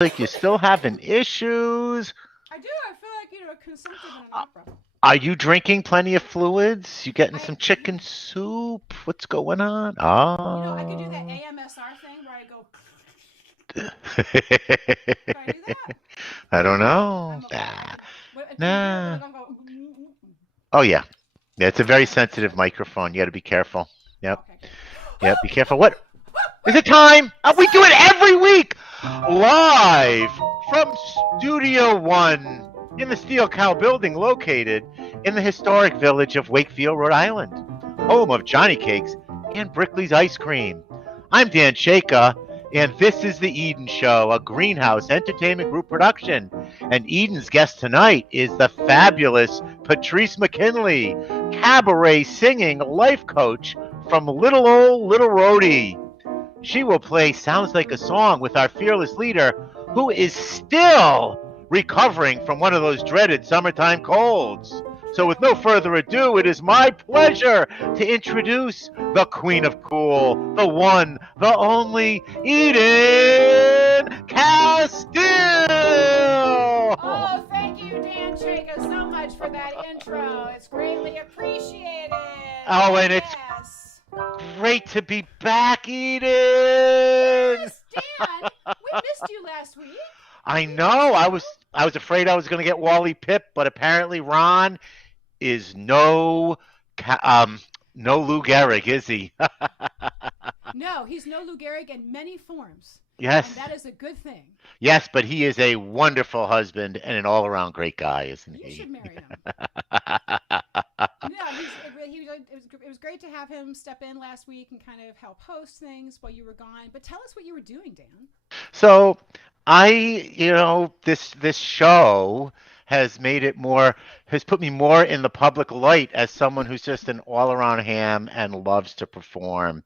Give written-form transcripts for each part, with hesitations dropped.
Like you're still having issues. I do. I feel like consumptive in an Uh, opera. Are you drinking plenty of fluids? You getting I some chicken soup? What's going on? I could do that Oh. AMSR thing where I go. Can I do that? I don't know. I Ah, could. What, can you hear it? nah. Like I'm going. Oh yeah. Yeah, it's a very Okay. sensitive microphone. You got to be careful. Yep. Okay. Yep. Be careful. What is it time? It's We do it time. every week, live from Studio One in the Steel Cow Building, located in the historic village of Wakefield, Rhode Island, home of Johnny Cakes and Brickley's Ice Cream. I'm Dan Chaika, and this is the Eden Show, a Greenhouse Entertainment Group production. And Eden's guest tonight is the fabulous Patrice McKinley, cabaret singing life coach from Little Old Little Rhodey. She will play Sounds Like a Song with our fearless leader, who is still recovering from one of those dreaded summertime colds. So, with no further ado, it is my pleasure to introduce the Queen of Cool, the one, the only, Eden Casteel. Oh, thank you, Dan Chaika, so much for that intro. It's greatly appreciated. Oh, and it's Yes. great to be back, Eden. Yes, Dan. We missed you last week. I We know. missed I you. was I was afraid I was going to get Wally Pip, but apparently Ron is no Lou Gehrig, is he? No, he's no Lou Gehrig in many forms, and Yes, that is a good thing. yes, but he is a wonderful husband and an all-around great guy, isn't You he? should marry him. No, it was great to have him step in last week and kind of help host things while you were gone. But tell us what you were doing, Dan. So I, this show has made it more, has put me more in the public light as someone who's just an all-around ham and loves to perform.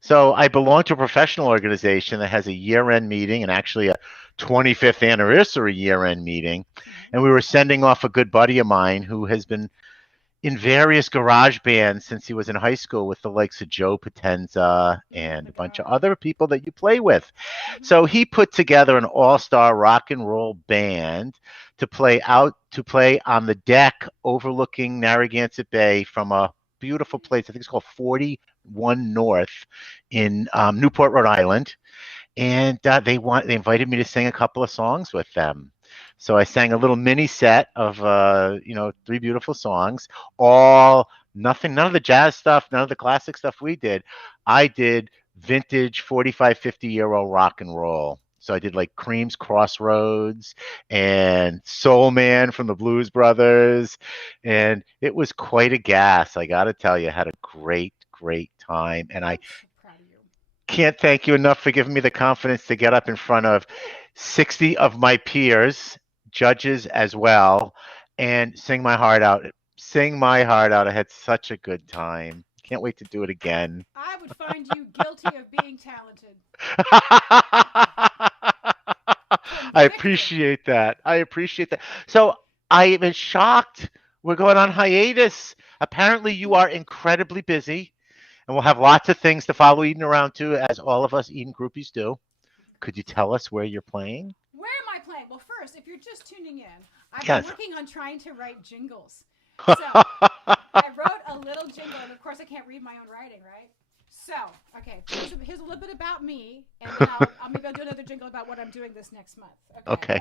So I belong to a professional organization that has a year-end meeting and actually a 25th anniversary year-end meeting. And we Mm-hmm. were sending off a good buddy of mine who has been in various garage bands since he was in high school with the likes of Joe Potenza Oh and my a bunch of God. other people that you play with. Mm-hmm. So he put together an all-star rock and roll band to play on the deck overlooking Narragansett Bay from a beautiful place. I think it's called 41 North in Newport, Rhode Island, and they invited me to sing a couple of songs with them. So I sang a little mini set of three beautiful songs, all nothing, none of the jazz stuff, none of the classic stuff we did. I did vintage 45, 50-year-old rock and roll. So I did like Cream's Crossroads and Soul Man from the Blues Brothers. And it was quite a gas. I got to tell you, I had a great, great time. And I I'm so proud of you. can't thank you enough for giving me the confidence to get up in front of 60 of my peers, judges as well, and sing my heart out. Sing my heart out. I had such a good time. Can't wait to do it again. I would find you guilty of being talented. I Convicted. appreciate that. I appreciate that. So I am shocked. We're going on hiatus. Apparently, you are incredibly busy, and we'll have lots of things to follow Eden around too, as all of us Eden groupies do. Could you tell us where you're playing? Where am I playing? Well, first, if you're just tuning in, I've been Yes. working on trying to write jingles. So I wrote a little jingle, and of course, I can't read my own writing, right? So, okay, here's a little bit about me, and then maybe I'll do another jingle about what I'm doing this next month. Okay. Okay.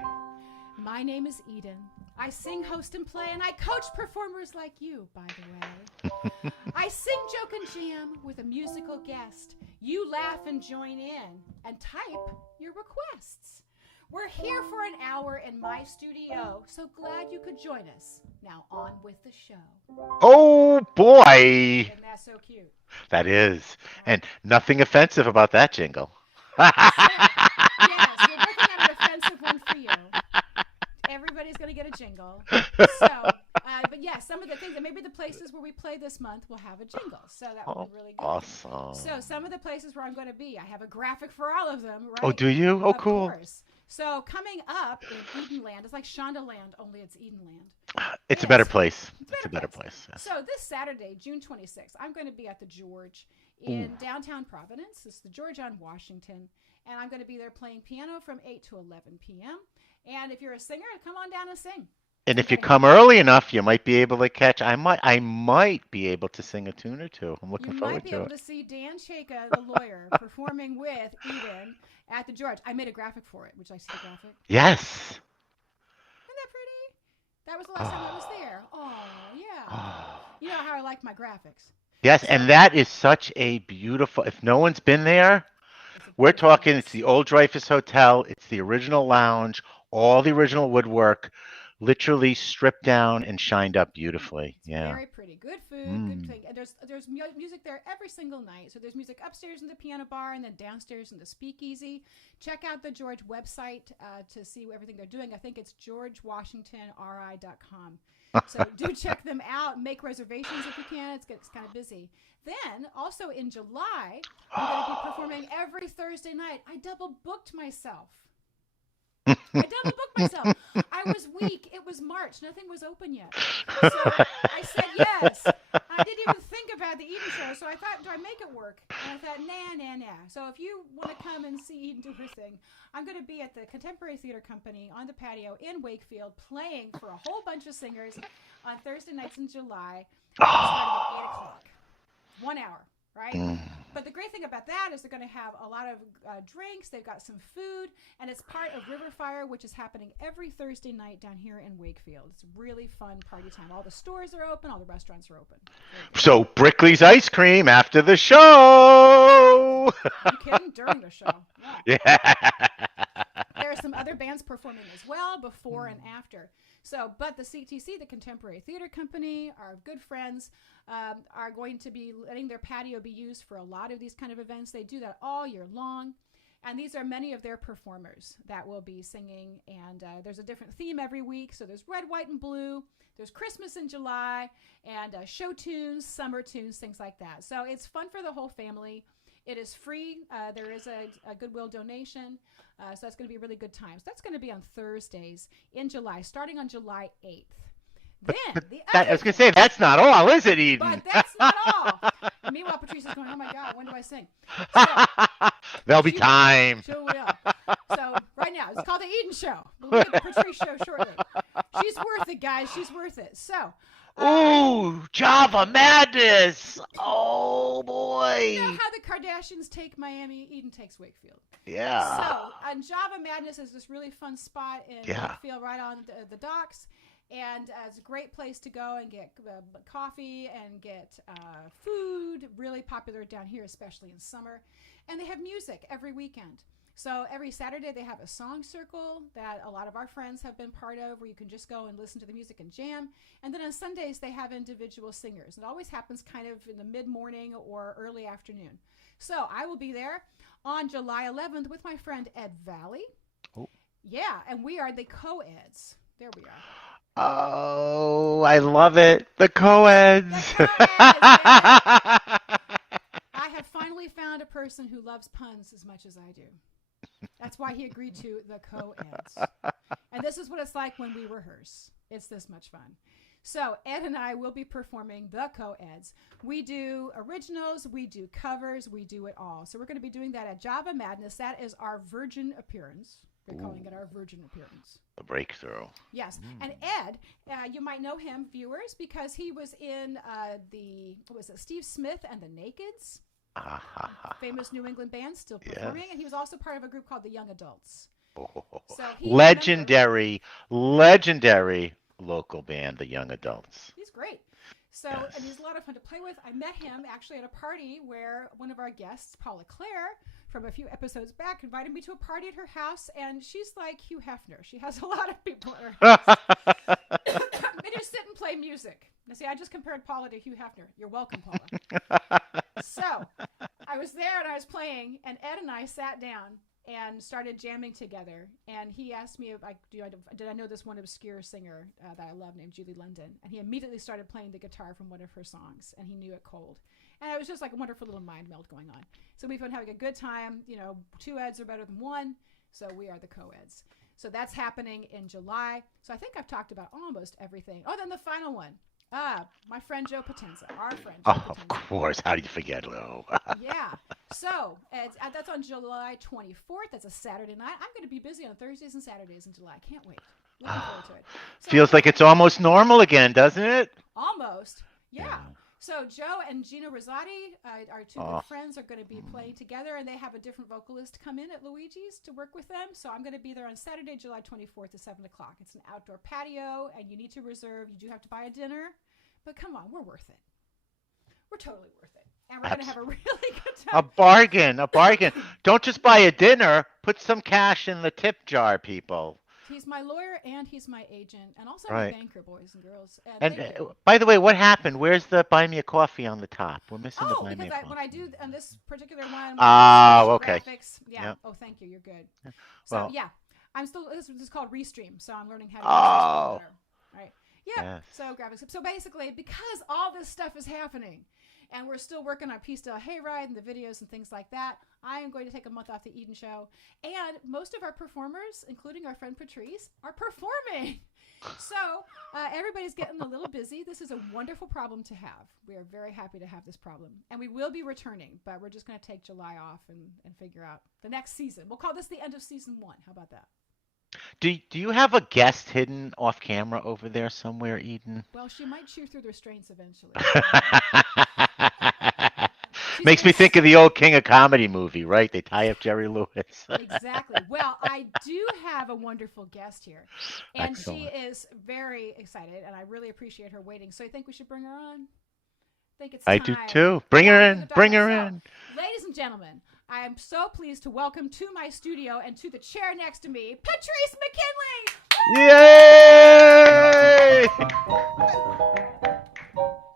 My name is Eden. I sing, host, and play, and I coach performers like you, by the way. I sing, joke, and jam with a musical guest. You laugh and join in and type your requests. We're here for an hour in my studio, so glad you could join us. Now on with the show. Oh boy. Isn't that so cute? That is. All right. And nothing offensive about that jingle. So, yes, we're working on an offensive one for you. Everybody's going to get a jingle. So, but yeah, some of the things, and maybe the places where we play this month will have a jingle. So that would Oh, be really good. awesome. So some of the places where I'm going to be, I have a graphic for all of them, Oh, right? do you? Oh, Of cool. course. So coming up in Edenland, it's like Shondaland, only it's Edenland. It's a better Is place. it's It's a better better place. place. Yes. So this Saturday, June 26th, I'm going to be at the George Ooh. in downtown Providence. It's the George on Washington. and I'm going to be there playing piano from 8 to 11 p.m. And if you're a singer, come on down and sing. And if you come early enough, you might be able to catch. I might be able to sing a tune or two. I'm looking forward to it. You might be able to see Dan Chaika, the lawyer, performing with Eden at the George. I made a graphic for it. Would you like to see the graphic? Yes. Isn't that pretty? That was the last time I was there. Oh, yeah. You know how I like my graphics. Yes, and that is such a beautiful. If no one's been there, we're talking. It's the old Dreyfus Hotel. It's the original lounge. All the original woodwork. Literally stripped down and shined up beautifully. It's very pretty. Good food, good thing. And there's music there every single night. So there's music upstairs in the piano bar and then downstairs in the speakeasy. Check out the George website to see everything they're doing. I think it's georgewashingtonri.com. So do check them out. Make reservations if you can. It's kind of busy. Then also in July, I'm going to be performing every Thursday night. I double booked myself. I double booked myself. I was weak. It was March. Nothing was open yet. So I said yes. I didn't even think about the Eden show. So I thought, do I make it work? And I thought, nah. So if you want to come and see Eden do her thing, I'm going to be at the Contemporary Theater Company on the patio in Wakefield playing for a whole bunch of singers on Thursday nights in July, starting at 8 o'clock. 1 hour. Right? But the great thing about that is they're going to have a lot of drinks. They've got some food, and it's part of River Fire, which is happening every Thursday night down here in Wakefield. It's really fun party time. All the stores are open. All the restaurants are open. So Brickley's ice cream after the show. Are you kidding? During the show. Yeah. There are some other bands performing as well before and after. So, but the CTC, the Contemporary Theater Company, our good friends, are going to be letting their patio be used for a lot of these kind of events. They do that all year long. And these are many of their performers that will be singing. And there's a different theme every week. So there's red, white, and blue. There's Christmas in July and show tunes, summer tunes, things like that. So it's fun for the whole family. It is free. There is a Goodwill donation. So that's going to be a really good time. So that's going to be on Thursdays in July, starting on July 8th. I was going to say, that's not all, is it, Eden? But that's not all. And meanwhile, Patrice is going, oh, my God, when do I sing? So, there'll be time. She will. So right now, it's called the Eden Show. We'll look at the Patrice Show shortly. She's worth it, guys. She's worth it. So. Ooh, Java Madness. Oh, boy. You know how the Kardashians take Miami, Eden takes Wakefield. Yeah. So, Java Madness is this really fun spot in Wakefield right on the docks. And it's a great place to go and get coffee and get food. Really popular down here, especially in summer. And they have music every weekend. So every Saturday they have a song circle that a lot of our friends have been part of, where you can just go and listen to the music and jam. And then on Sundays they have individual singers. It always happens kind of in the mid-morning or early afternoon. So I will be there on July 11th with my friend Ed Valley. Oh. Yeah, and we are the co-eds. There we are. Oh, I love it. The co-eds. The co-eds, yeah. I have finally found a person who loves puns as much as I do. That's why he agreed to the co-eds. And this is what it's like when we rehearse. It's this much fun. So Ed and I will be performing the co-eds. We do originals, we do covers, we do it all. So we're going to be doing that at Java Madness. That is our virgin appearance. We're calling it our virgin appearance. A breakthrough. Yes. And Ed, you might know him, viewers, because he was in Steve Smith and the Nakeds. Famous New England band, still performing. Yes. And he was also part of a group called the Young Adults. So legendary local band, the Young Adults. He's great. So, yes. And he's a lot of fun to play with. I met him actually at a party where one of our guests, Paula Claire, from a few episodes back, invited me to a party at her house, and she's like Hugh Hefner. She has a lot of people at her house. They just sit and play music. Now, see, I just compared Paula to Hugh Hefner. You're welcome, Paula. So, I was there and I was playing, and Ed and I sat down and started jamming together. And he asked me if did I know this one obscure singer that I love named Julie London. And he immediately started playing the guitar from one of her songs, and he knew it cold. And it was just like a wonderful little mind meld going on. So we've been having a good time. You know, 2 eds are better than 1, so we are the co-eds. So that's happening in July. So I think I've talked about almost everything. Oh, then the final one. My friend Joe Potenza, our friend Joe Potenza. Of course. How do you forget, Lou? Yeah. So that's on July 24th. That's a Saturday night. I'm going to be busy on Thursdays and Saturdays in July. Can't wait. Looking forward to it. So, Feels like it's almost normal again, doesn't it? Almost. Yeah. So Joe and Gina Rosati, our two good friends, are going to be playing together, and they have a different vocalist come in at Luigi's to work with them. So I'm going to be there on Saturday, July 24th at 7 o'clock. It's an outdoor patio, and you need to reserve. You do have to buy a dinner, but come on, we're worth it. We're totally worth it. And we're going to have a really good time. A bargain, a bargain. Don't just buy a dinner. Put some cash in the tip jar, people. He's my lawyer and he's my agent and also my banker, boys and girls. And by the way, what happened? Where's the buy me a coffee on the top? We're missing the buy me a coffee. When I do on this particular one, okay. Graphics, yeah. Yep. Oh, thank you. You're good. So well, yeah, I'm still. This is called Restream, so I'm learning how to use this better. Right. Yeah. Yes. So graphics. So basically, because all this stuff is happening, and we're still working on Casteel Hayride and the videos and things like that, I am going to take a month off the Eden show. And most of our performers, including our friend Patrice, are performing. So everybody's getting a little busy. This is a wonderful problem to have. We are very happy to have this problem. And we will be returning, but we're just going to take July off and figure out the next season. We'll call this the end of season 1. How about that? Do you have a guest hidden off camera over there somewhere, Eden? Well, she might chew through the restraints eventually. Makes me think of the old King of Comedy movie, right? They tie up Jerry Lewis. Exactly. Well, I do have a wonderful guest here, and Excellent. She is very excited, and I really appreciate her waiting. So I think we should bring her on. I think it's time. I do too. Bring her in. Bring her in. Ladies and gentlemen, I am so pleased to welcome to my studio and to the chair next to me, Patrice McKinley. Yay!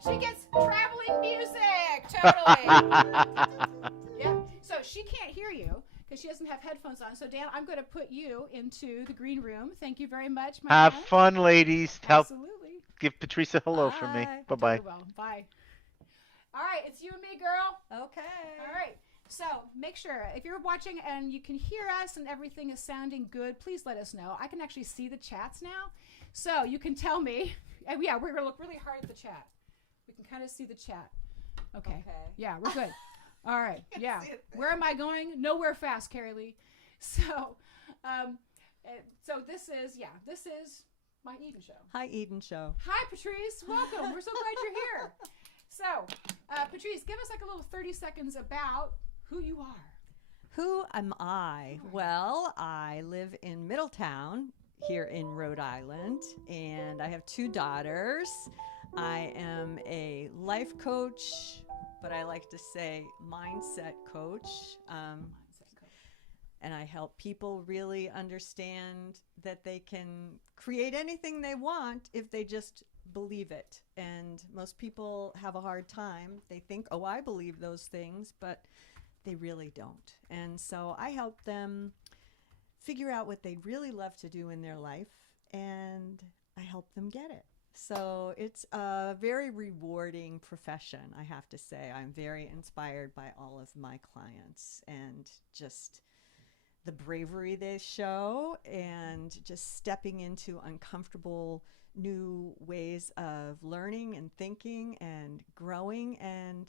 She gets traveling music, totally. Yeah. So she can't hear you because she doesn't have headphones on. So Dan, I'm going to put you into the green room. Thank you very much. Have fun, ladies. Absolutely. Give Patrice a hello from me. Bye-bye. Bye. All right, it's you and me, girl. Okay. All right. So make sure, if you're watching and you can hear us and everything is sounding good, please let us know. I can actually see the chats now. So you can tell me. And yeah, we're going to look really hard at the chat. We can kind of see the chat. Okay. Yeah, we're good. All right. Yeah. Where am I going? Nowhere fast, Carrie Lee. So, this is my Eden show. Hi, Eden show. Hi, Patrice. Welcome. We're so glad you're here. So, Patrice, give us like a little 30 seconds about who you are. Who am I? Well, I live in Middletown here in Rhode Island, and I have 2 daughters. I am a life coach, but I like to say mindset coach. And I help people really understand that they can create anything they want if they just believe it. And most people have a hard time. They think, oh, I believe those things, but they really don't. And so I help them figure out what they'd really love to do in their life, and I help them get it. So it's a very rewarding profession, I have to say. I'm very inspired by all of my clients and just the bravery they show and just stepping into uncomfortable new ways of learning and thinking and growing, and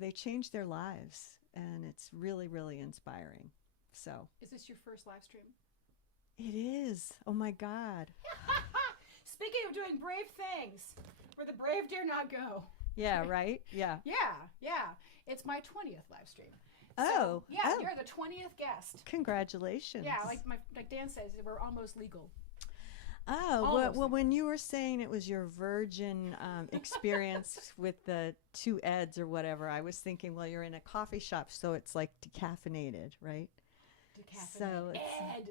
they change their lives, and it's really, really inspiring. So is this your first live stream? It is. Oh my God. Speaking of doing brave things, where the brave dare not go. Yeah, right? Yeah. Yeah. It's my 20th live stream. So, you're the 20th guest. Congratulations. Yeah, like Dan says, we're almost legal. Oh, well, when you were saying it was your virgin experience with the 2 Eds or whatever, I was thinking, well, you're in a coffee shop, so it's like decaffeinated, right? Decaffeinated. So Ed.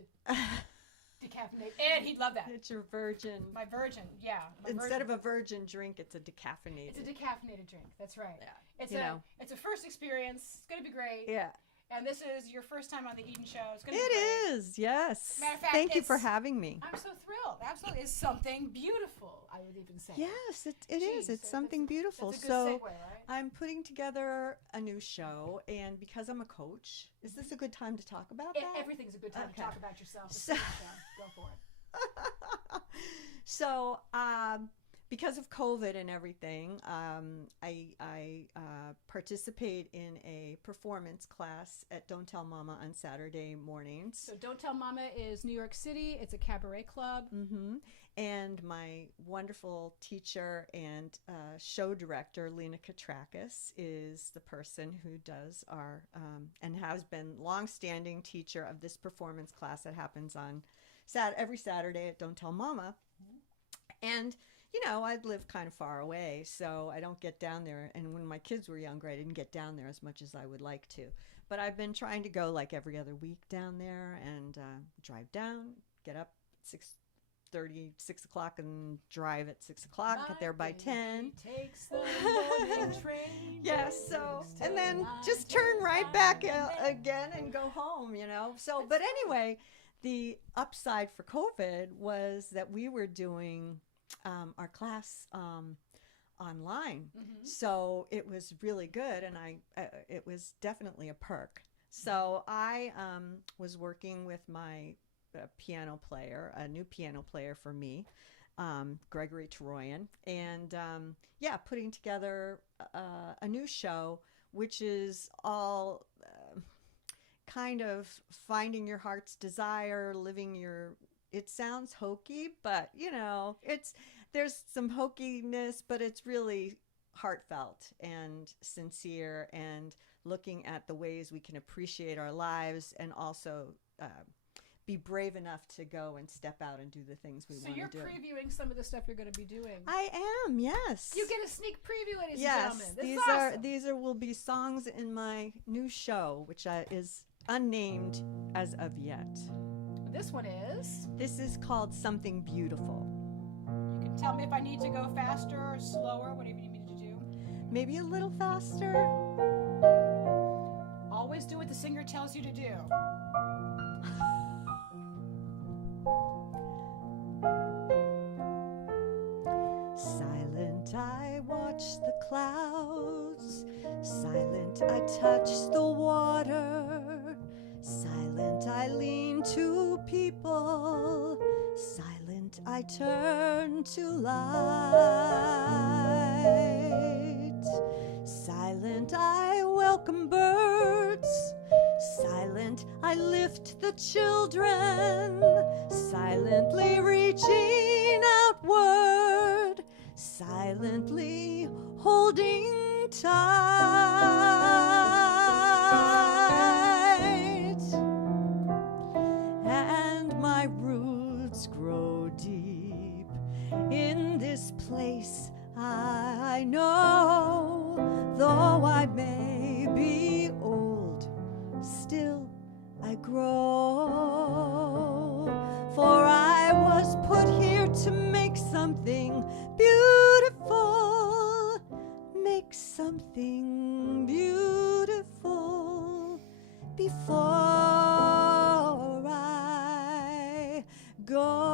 Decaffeinated. Ed, he'd love that. It's your virgin. My virgin, yeah. Instead of a virgin drink, it's a decaffeinated. It's a decaffeinated drink. That's right. Yeah. It's a first experience. It's going to be great. Yeah. And this is your first time on the Eden show. It's going to be great. It is, yes. Matter of fact, thank you for having me. I'm so thrilled. Absolutely. It's something beautiful, I would even say. Yes, it is. It's something beautiful. That's a good segue, right? I'm putting together a new show, and because I'm a coach, is this a good time to talk about that? Everything's a good time to talk about yourself. Go for it. So, because of COVID and everything, I participate in a performance class at Don't Tell Mama on Saturday mornings. So Don't Tell Mama is New York City. It's a cabaret club. Mm-hmm. And my wonderful teacher and show director, Lena Katrakis, is the person who does our, and has been longstanding teacher of this performance class that happens on every Saturday at Don't Tell Mama. And I live kind of far away, so I don't get down there. And when my kids were younger, I didn't get down there as much as I would like to. But I've been trying to go like every other week down there and drive down, get up 6:30, 6 o'clock, and drive at 6 o'clock, get there by 10. Takes the morning train. Yes, and then just turn right back again and go home, So, but anyway, the upside for COVID was that we were doing our class online, so it was really good, and it was definitely a perk. So I was working with my piano player, a new piano player for me, Gregory Teroyan, and putting together a new show, which is all kind of finding your heart's desire, living your. It sounds hokey, but there's some hokiness, but it's really heartfelt and sincere, and looking at the ways we can appreciate our lives and also be brave enough to go and step out and do the things we want to do. So you're previewing some of the stuff you're going to be doing. I am, yes. You get a sneak preview, ladies and gentlemen. These awesome. will be songs in my new show, which is unnamed as of yet. This one is? This is called Something Beautiful. You can tell me if I need to go faster or slower, whatever you need to do. Maybe a little faster. Always do what the singer tells you to do. Silent I watch the clouds, silent I touch the water, silent I lean to people, silent I turn to light, silent I welcome birds, silent I lift the children, silently reaching outward, silently holding tight, and my roots grow deep in this place I know, though I may be old, still I grow, for I was put here to make something beautiful, make something beautiful before I go.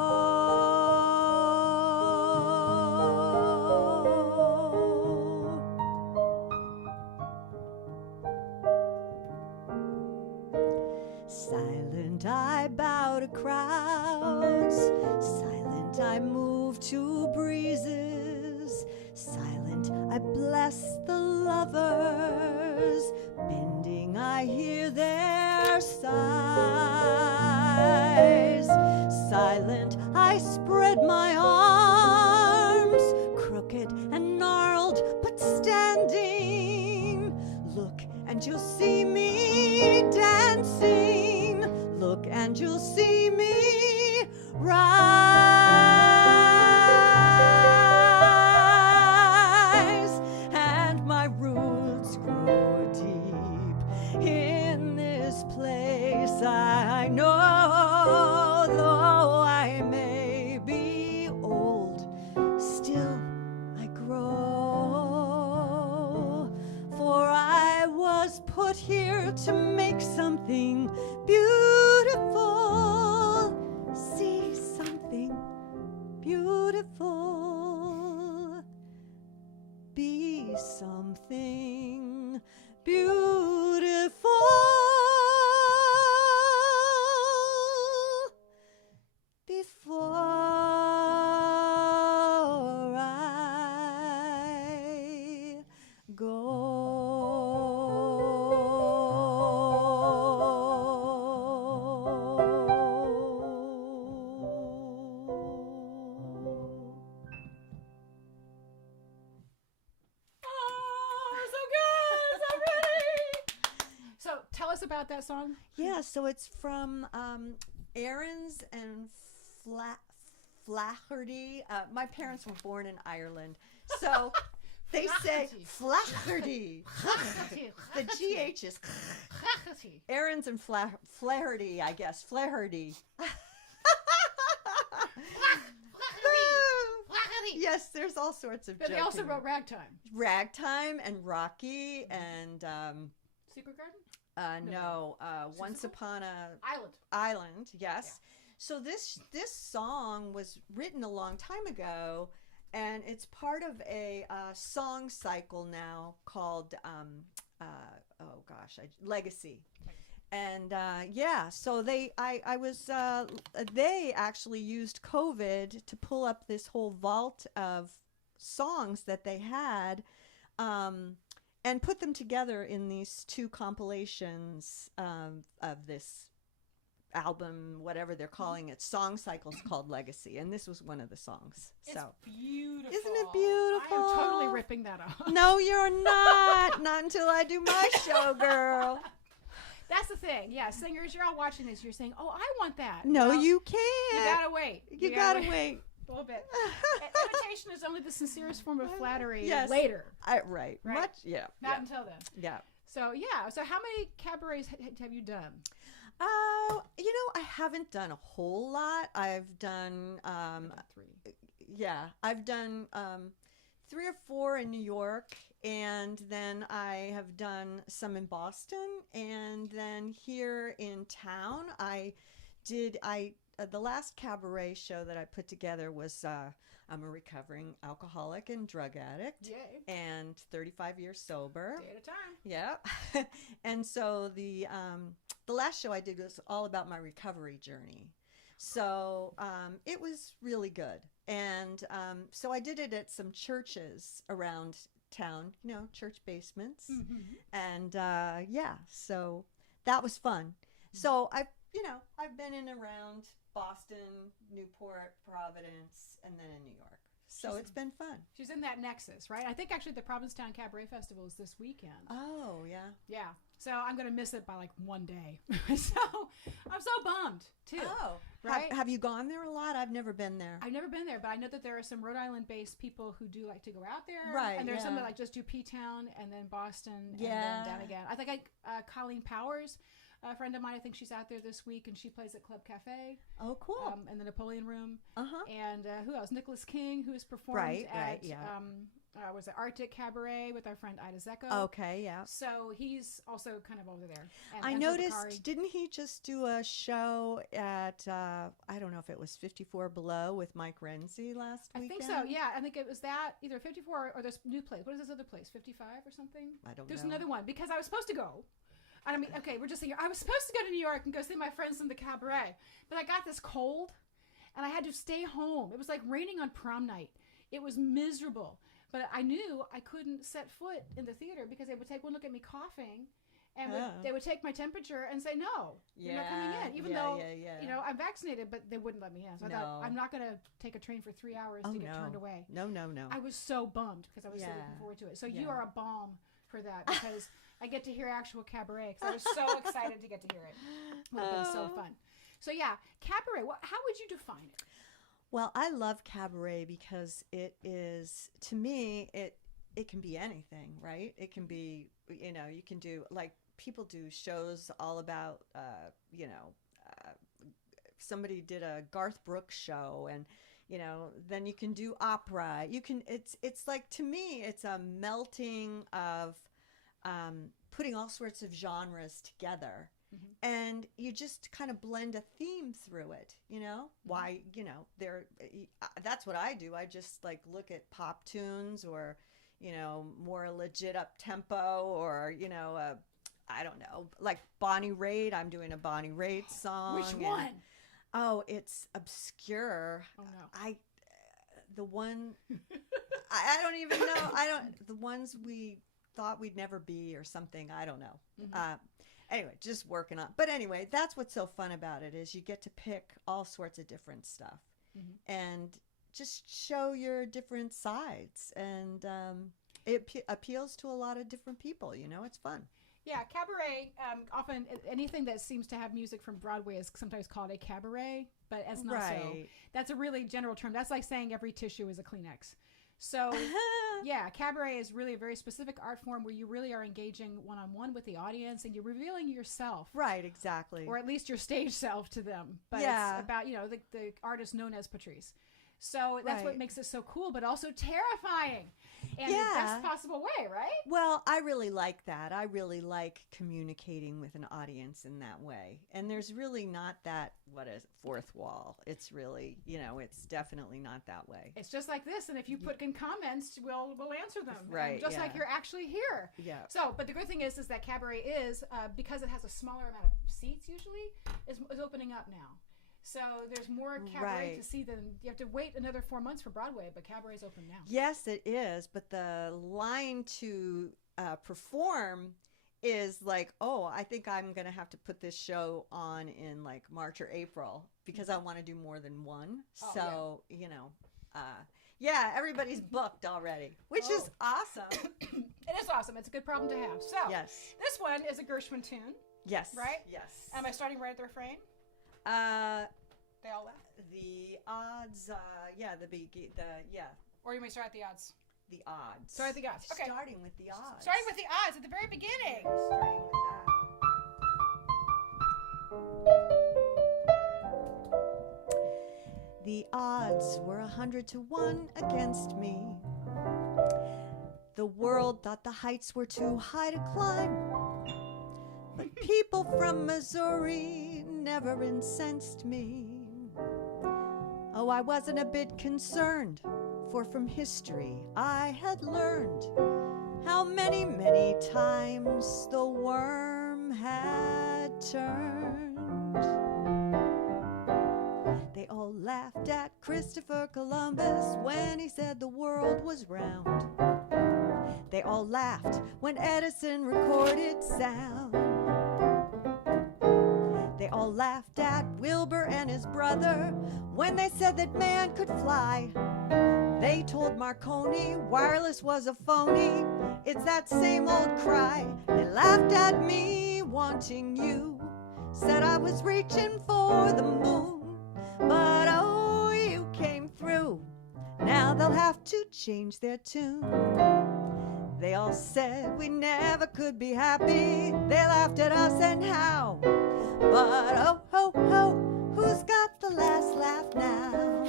Silent I bow to crowds, silent I move to breezes, silent I bless the lovers, bending I hear their sighs, silent I spread my arms, crooked and gnarled but standing, look and you'll see me dancing, look and you'll see me rise, and my roots grow deep in this place I know, though I may be old, us about that song? Yeah, so it's from Aaron's and Flaherty. My parents were born in Ireland, so they say Flaherty. The GH is Aaron's and Flaherty, I guess. Flaherty. Yes, there's all sorts of. But they also wrote Ragtime. Ragtime and Rocky and Secret Garden. No. Once Upon a Island. Yes. Yeah. So this song was written a long time ago, and it's part of a song cycle now called Legacy. And so they actually used COVID to pull up this whole vault of songs that they had, and put them together in these 2 compilations of this album, whatever they're calling it, song cycles called Legacy, and this was one of the songs. It's beautiful. Isn't it beautiful? I am totally ripping that off. No, you're not. Not until I do my show, girl. That's the thing. Yeah, singers, you're all watching this. You're saying, "Oh, I want that." No, you can't. You gotta wait. You gotta wait. A little bit. Imitation is only the sincerest form of flattery. Yes. Later. Right. Much. Yeah. Not until then. Yeah. So So how many cabarets have you done? I haven't done a whole lot. I've done 3. Yeah, I've done 3 or 4 in New York, and then I have done some in Boston, and then here in town the last cabaret show that I put together was I'm a recovering alcoholic and drug addict. Yay. And 35 years sober. Day at a time. Yeah. And so the last show I did was all about my recovery journey. So it was really good. And so I did it at some churches around town, church basements. Mm-hmm. And so that was fun. So I've been in around Boston, Newport, Providence, and then in New York. So it's been fun. She's in that nexus, right? I think actually the Provincetown Cabaret Festival is this weekend. Oh, yeah. Yeah. So I'm going to miss it by like one day. So I'm so bummed too. Oh, right. Have you gone there a lot? I've never been there. I've never been there, but I know that there are some Rhode Island-based people who do like to go out there. Right. And there's some that like just do P-Town and then Boston and then down again. I think Colleen Powers, a friend of mine, I think she's out there this week, and she plays at Club Cafe. Oh, cool. In the Napoleon Room. Uh-huh. And who else? Nicholas King, who's performed at was it Arctic Cabaret with our friend Ida Zecco. Okay, yeah. So he's also kind of over there. And I Angelo noticed, Beccari. didn't he just do a show at, I don't know if it was 54 Below with Mike Renzi last weekend? I think so, yeah. I think it was that, either 54 or this new place. What is this other place, 55 or something? There's another one, because I was supposed to go. I mean, okay, we're just saying, I was supposed to go to New York and go see my friends in the cabaret, but I got this cold, and I had to stay home. It was like raining on prom night. It was miserable, but I knew I couldn't set foot in the theater because they would take one look at me coughing, and they would take my temperature and say, no, you're not coming in, even though, I'm vaccinated, but they wouldn't let me in. So I thought, I'm not going to take a train for 3 hours to get turned away. No. I was so bummed because I was so looking forward to it. So you are a balm for that, because I get to hear actual cabaret, because I was so excited to get to hear it. It would have been so fun. So yeah, cabaret, how would you define it? Well, I love cabaret because it is, to me, it can be anything, right? It can be, you can do, like, people do shows all about, somebody did a Garth Brooks show, and then you can do opera. It's like, to me, it's a melting of putting all sorts of genres together. Mm-hmm. And you just kind of blend a theme through it, why, that's what I do. I just like look at pop tunes or, more legit up tempo or, I don't know, like Bonnie Raitt. I'm doing a Bonnie Raitt song. Which one? It's obscure. Oh no. The one, I don't even know. The ones we thought we'd never be or something. I don't know. Mm-hmm. Anyway, just working on. But anyway, that's what's so fun about it is you get to pick all sorts of different stuff, and just show your different sides, and it appeals to a lot of different people. It's fun. Yeah, cabaret. Often anything that seems to have music from Broadway is sometimes called a cabaret, but as not so. That's a really general term. That's like saying every tissue is a Kleenex. So, yeah, cabaret is really a very specific art form where you really are engaging one-on-one with the audience and you're revealing yourself. Right, exactly. Or at least your stage self to them. But it's about, the artist known as Patrice. So that's what makes it so cool, but also terrifying. And the best possible way, right? Well, I really like that. I really like communicating with an audience in that way. And there's really not that, fourth wall. It's really, it's definitely not that way. It's just like this. And if you put in comments, we'll answer them. Right. Just like you're actually here. Yeah. So, but the good thing is that cabaret is, because it has a smaller amount of seats usually, is opening up now. So there's more cabaret to see than you have to wait another 4 months for Broadway, but cabaret's open now. Yes, it is. But the line to perform is like, I think I'm going to have to put this show on in like March or April because I want to do more than one. Everybody's booked already, which is awesome. It is awesome. It's a good problem to have. So this one is a Gershwin tune. Yes. Right? Yes. Am I starting right at the refrain? They all laugh. The odds, Or you may start at the odds. The odds. Start at the odds. Okay. Starting with the odds. Starting with the odds at the very beginning. Starting with that. The odds were 100 to 1 against me. The world thought the heights were too high to climb. But people from Missouri never incensed me. Oh, I wasn't a bit concerned, for from history I had learned how many, many times the worm had turned. They all laughed at Christopher Columbus when he said the world was round. They all laughed when Edison recorded sound. They all laughed at Wilbur and his brother when they said that man could fly. They told Marconi wireless was a phony. It's that same old cry. They laughed at me wanting you. Said I was reaching for the moon. But oh, you came through. Now they'll have to change their tune. They all said we never could be happy. They laughed at us and how. But oh, ho, ho, who's got the last laugh now?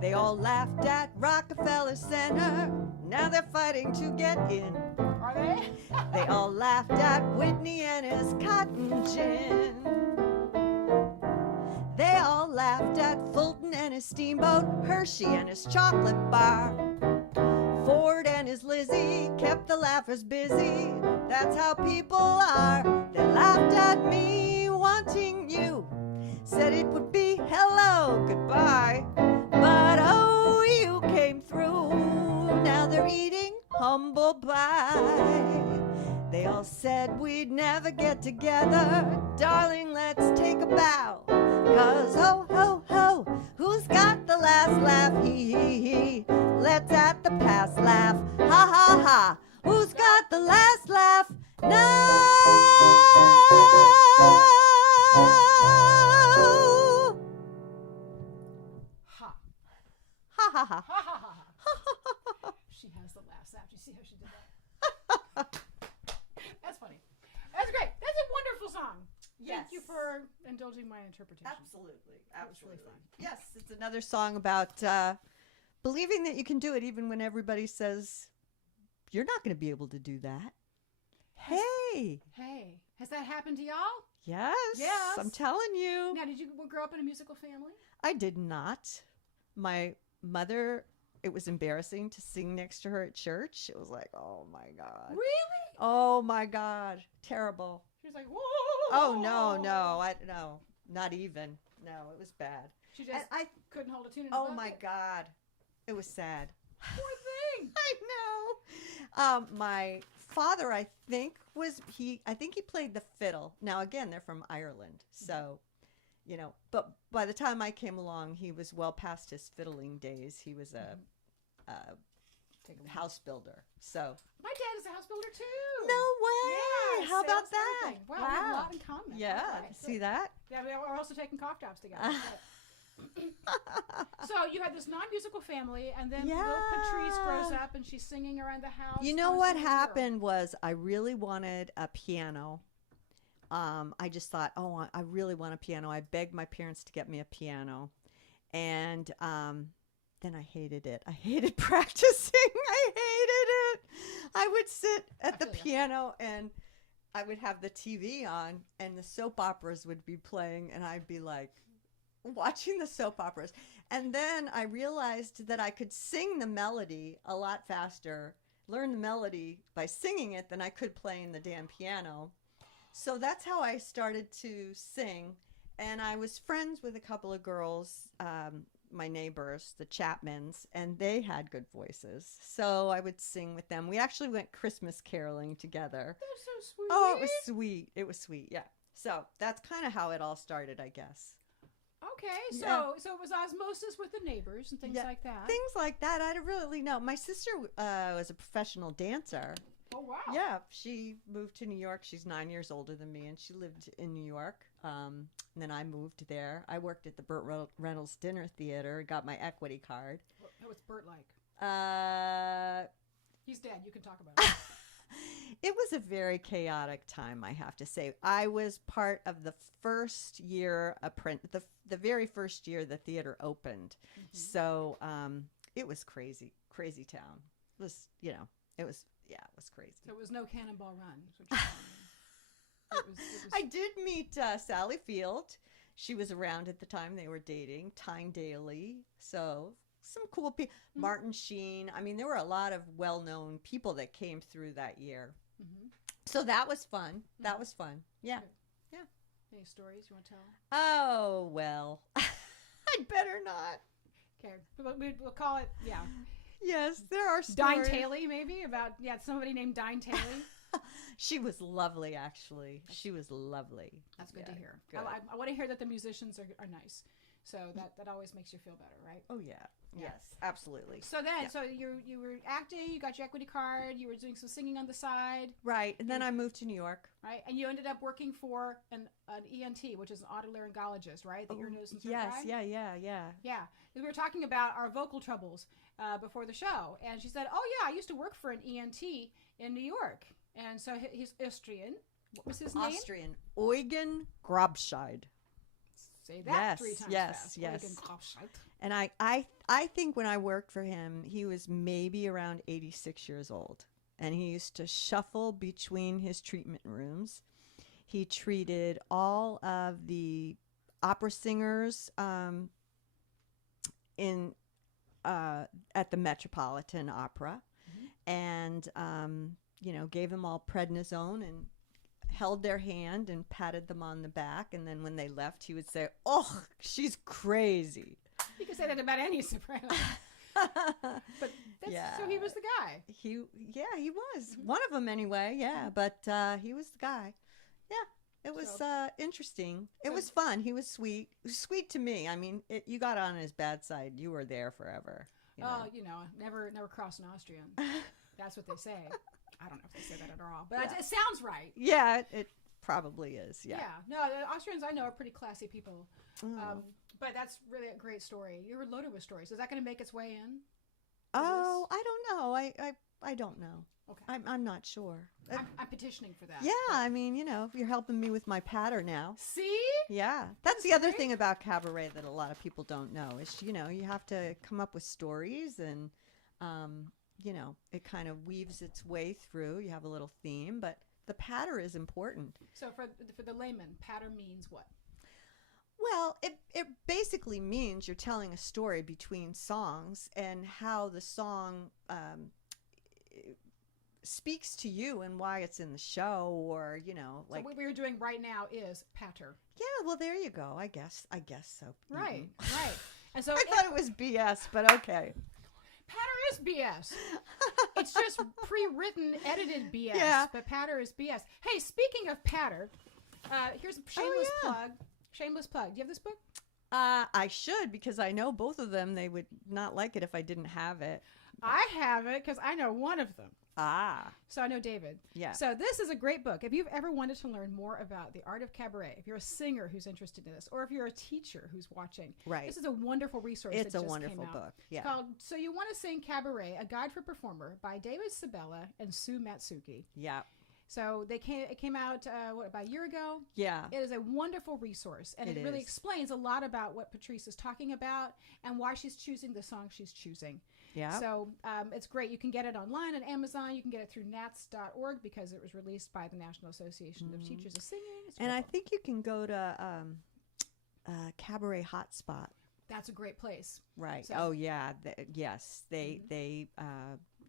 They all laughed at Rockefeller Center. Now they're fighting to get in. Are they? They all laughed at Whitney and his cotton gin. They all laughed at Fulton and his steamboat, Hershey and his chocolate bar. Ford and his Lizzie kept the laughers busy. That's how people are. They laughed at me wanting you. Said it would be hello, goodbye. But oh, you came through. Now they're eating humble pie. They all said we'd never get together. Darling, let's take a bow. 'Cause ho, ho, ho, who's got the last laugh? Hee, hee, hee. Let's at the past laugh. Ha, ha, ha. Who's got the last laugh now? Ha. Ha, ha, ha. Ha, ha, ha. She has the last laugh. Do you see how she did that? That's funny. That's great. That's a wonderful song. Yes. Thank you for indulging my interpretation. Absolutely. Absolutely fun. Yes, it's another song about believing that you can do it even when everybody says you're not going to be able to do that. Hey, has that happened to y'all? Yes. I'm telling you. Now, did you grow up in a musical family? I did not. My mother, it was embarrassing to sing next to her at church. It was like, oh my God. Really? Oh my God. Terrible. She was like, whoa. Oh, no. No, not even. No, it was bad. She just I couldn't hold a tune in Oh her my bucket. God. It was sad. Poor thing. I know. My father, I think he played the fiddle. Now again, they're from Ireland, so but by the time I came along, he was well past his fiddling days. He was a house builder. So my dad is a house builder too. no way. Yeah, How about sales and that? everything. Wow, we have a lot in common. Yeah, All right. see that? Yeah, we're also taking cough drops together. So you had this non-musical family, and then little Patrice grows up, and she's singing around the house. You know what happened was I really wanted a piano. I just thought, oh, I really want a piano. I begged my parents to get me a piano. And then I hated it. I hated practicing. I hated it. I would sit at the piano and I would have the TV on and the soap operas would be playing and I'd be like watching the soap operas. And then I realized that I could sing the melody a lot faster, learn the melody by singing it than I could playing the damn piano. So that's how I started to sing. And I was friends with a couple of girls, my neighbors, the Chapmans, and they had good voices. So I would sing with them. We actually went Christmas caroling together. That's so sweet. Oh, it was sweet. It was sweet, yeah. So that's kind of how it all started, I guess. Okay, so Yeah. so it was osmosis with the neighbors and things like that. Things like that. I don't really know. My sister was a professional dancer. Oh, wow. Yeah, she moved to New York. She's 9 years older than me, and she lived in New York. And then I moved there. I worked at the Burt Reynolds Dinner Theater, got my equity card. What's Burt like? Uh, He's dead. You can talk about it. It was a very chaotic time, I have to say. I was part of the first year, the very first year the theater opened. Mm-hmm. So it was crazy town. It was, it was crazy. So it was no Cannonball Run. Is what you're telling me. It was... I did meet Sally Field. She was around at the time they were dating. Tyne Daly. So some cool people. Mm-hmm. Martin Sheen. I mean, there were a lot of well-known people that came through that year. Mm-hmm. So that was fun. Mm-hmm. That was fun. Yeah. Good. Yeah. Any stories you want to tell? Oh, well. I'd better not. Okay. We'll call it, yeah. Yes, there are stories. Dine Taylor, maybe, about, somebody named Dine Taylor. She was lovely, actually. She was lovely. That's good to hear. Good. I want to hear that the musicians are nice. So that always makes you feel better, right? Oh, yeah. Yes, absolutely. So then, so you were acting, you got your equity card, you were doing some singing on the side. Right, and then I moved to New York. Right, and you ended up working for an ENT, which is an otolaryngologist, right? The ear, nose, and throat guy? Yeah. Yeah, we were talking about our vocal troubles before the show, and she said, oh yeah, I used to work for an ENT in New York. And so he's Austrian. What was his name? Austrian. Eugen Grabscheid. Say that 3 times fast. Yes. Eugen Grabscheid. And I think when I worked for him, he was maybe around 86 years old. And he used to shuffle between his treatment rooms. He treated all of the opera singers at the Metropolitan Opera. Mm-hmm. And, gave them all prednisone and held their hand and patted them on the back. And then when they left, he would say, oh, she's crazy. You can say that about any soprano. But so he was the guy. He was. One of them anyway, yeah. But he was the guy. Yeah, it was interesting. It was fun. He was sweet. Sweet to me. I mean, you got on his bad side. You were there forever. Never cross an Austrian. That's what they say. I don't know if they say that at all, but it sounds right. Yeah, it probably is. Yeah. No, the Austrians I know are pretty classy people. But that's really a great story. You were loaded with stories. Is that going to make its way in? Oh, I don't know. I don't know. Okay. I'm not sure. I'm petitioning for that. Yeah, I mean, you're helping me with my patter now. See? Yeah. That's the other thing about cabaret that a lot of people don't know is, you have to come up with stories and, it kind of weaves its way through. You have a little theme, but the patter is important. So for the layman, patter means what? Well, it basically means you're telling a story between songs and how the song speaks to you and why it's in the show, or like. So what we were doing right now is patter. Yeah, well, there you go. I guess so. Right. And so I thought it was BS, but okay. Patter is BS. It's just pre-written, edited BS. Yeah. But patter is BS. Hey, speaking of patter, here's a shameless plug. Shameless plug. Do you have this book? I should, because I know both of them. They would not like it if I didn't have it. I have it because I know one of them. Ah. So I know David. Yeah. So this is a great book. If you've ever wanted to learn more about the art of cabaret, if you're a singer who's interested in this, or if you're a teacher who's watching, Right. this is a wonderful resource. It's that a just wonderful came out. book. Yeah. It's called So You Want to Sing Cabaret, A Guide for Performer by David Sabella and Sue Matsuki. Yeah. So it came out about a year ago. Yeah. It is a wonderful resource, and it really explains a lot about what Patrice is talking about and why she's choosing the song she's choosing. Yeah. So it's great. You can get it online on Amazon. You can get it through nats.org because it was released by the National Association of Teachers of Singing. And I think you can go to Cabaret Hotspot. That's a great place. Right. So, Oh, yeah. Yes. They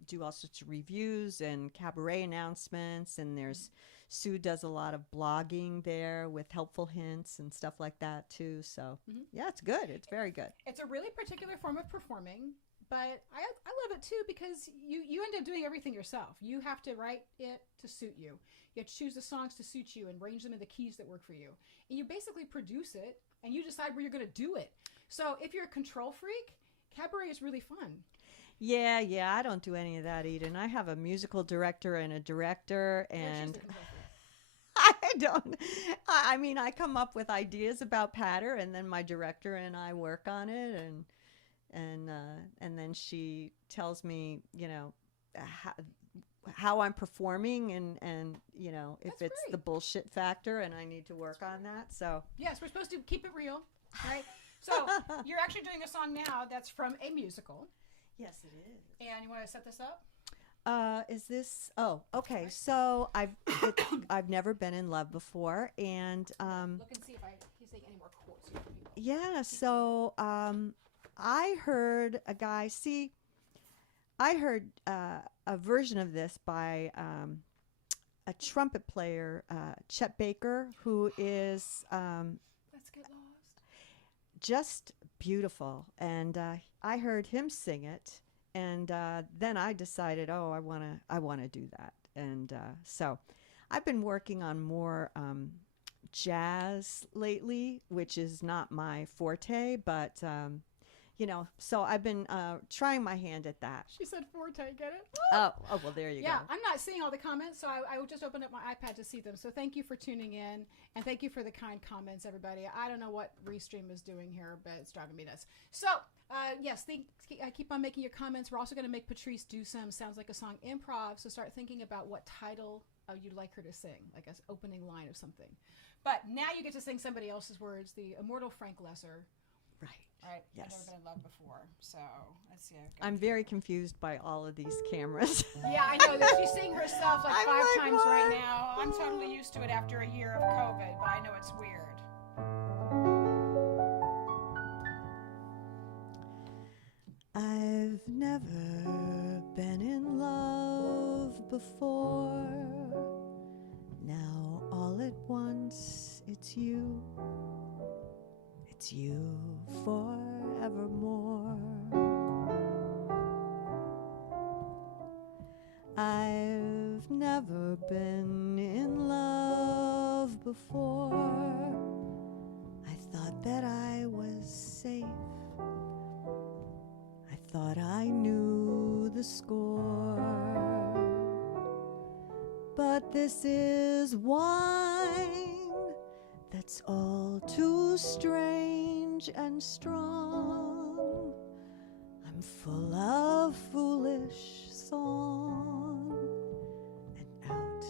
do all sorts of reviews and cabaret announcements, and there's Sue does a lot of blogging there with helpful hints and stuff like that too. So yeah, it's good. It's very good. It's a really particular form of performing, but I love it too because you end up doing everything yourself. You have to write it to suit you. You have to choose the songs to suit you and arrange them in the keys that work for you. And you basically produce it and you decide where you're going to do it. So if you're a control freak, cabaret is really fun. Yeah, I don't do any of that, Eden. I have a musical director and a director, and I mean, I come up with ideas about patter, and then my director and I work on it, and then she tells me, how I'm performing, and if That's it's great. the bullshit factor, and I need to work on that. So yes, we're supposed to keep it real, right? So you're actually doing a song now that's from a musical. yes, it is. And you want to set this up? Is this? Oh, okay. So I've never been in love before, and Look and see if he's saying any more quotes here for people. yeah. So I heard a guy. See, I heard a version of this by a trumpet player, Chet Baker, who is Let's get lost. just beautiful, and I heard him sing it. And then I decided, I want to do that. And so I've been working on more jazz lately, which is not my forte, but, so I've been trying my hand at that. She said forte, get it? Oh, well, there you Yeah, go. I'm not seeing all the comments, so I will just open up my iPad to see them. So thank you for tuning in, and thank you for the kind comments, everybody. I don't know what Restream is doing here, but it's driving me nuts. So, yes, keep on making your comments. We're also going to make Patrice do some Sounds Like a Song improv, so start thinking about what title you'd like her to sing, like an opening line of something. But now you get to sing somebody else's words, the immortal Frank Lesser. Right. Right? Yes. I've never been in love before, so let's see. I'm very confused by all of these cameras. Yeah, I know that she's seeing herself like I'm 5 like, times what? right now. I'm totally used to it after a year of COVID, but I know it's weird. I've never been in love before. Now all at once it's you. It's you forevermore. I've never been in love before. I thought that I was safe. I thought I knew the score. But this is wine that's all too strange and strong. I'm full of foolish song, and out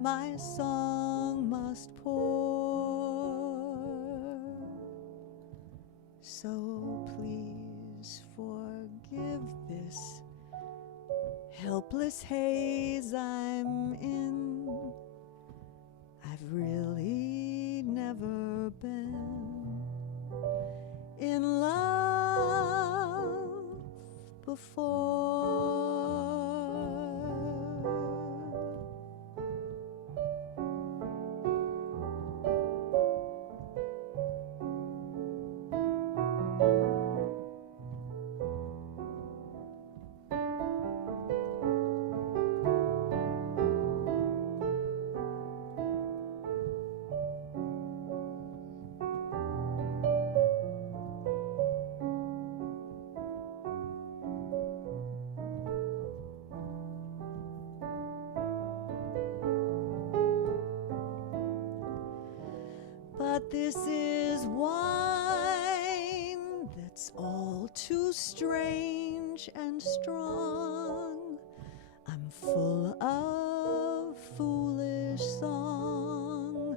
my song must pour. So please forgive this helpless haze I'm in. I've really never been in love before. This is wine that's all too strange and strong. I'm full of foolish song,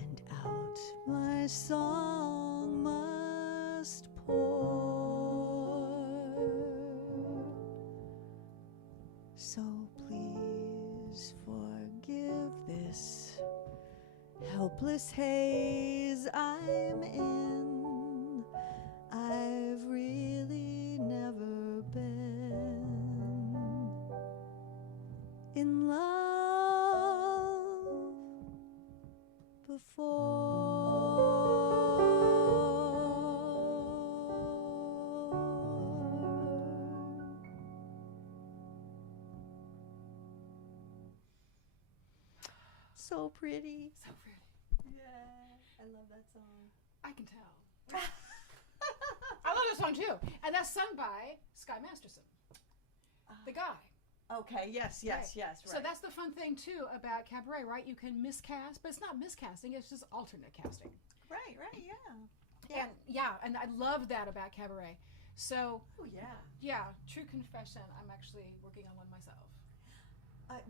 and out my song must pour. So please forgive this helpless haze I'm in. I've really never been in love before. So pretty. So pretty. Yeah, I love that song. I can tell. I love this song too. And that's sung by Sky Masterson, the guy. Okay, yes, right. So that's the fun thing too about cabaret, right? You can miscast, but it's not miscasting, it's just alternate casting. Right, yeah. And I love that about cabaret. So, yeah, true confession, I'm actually working on one myself.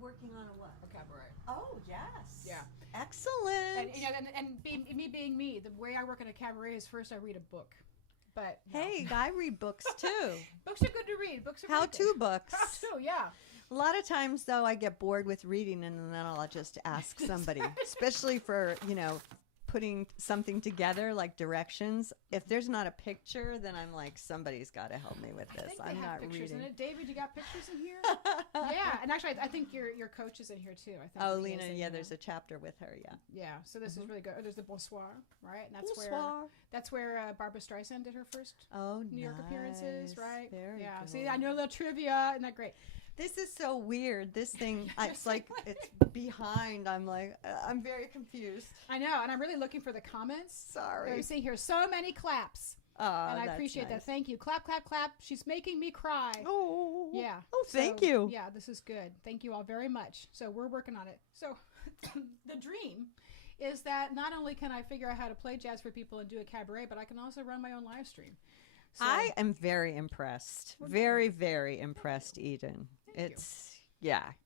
Working on a what? A cabaret. Oh, yes. Yeah. Excellent. Me being me, the way I work in a cabaret is first I read a book. But hey, I read books too. Books are good to read. Books are how-to books. How-to, yeah. A lot of times, though, I get bored with reading, and then I'll just ask somebody, especially for, putting something together, like directions. If there's not a picture, then I'm like, somebody's got to help me with this. I think I'm they have not pictures reading. in it. David, you got pictures in here? Yeah, and actually, I think your coach is in here too. I think. Oh, Lena, there's a chapter with her. Yeah. Yeah, so this is really good. Oh, there's the Bonsoir, right? And Bonsoir. That's where Barbra Streisand did her first New York appearances, right? Very good. See, I know a little trivia. Isn't that great? This is so weird. This thing, it's like it's behind. I'm like, I'm very confused. I know, and I'm really looking for the comments. Sorry. I'm seeing here so many claps. And I appreciate that. Thank you. Clap, clap, clap. She's making me cry. Oh. Yeah. Oh, thank you. Yeah, this is good. Thank you all very much. So we're working on it. So the dream is that not only can I figure out how to play jazz for people and do a cabaret, but I can also run my own live stream. So, I am very impressed. Very, very impressed, Eden. It's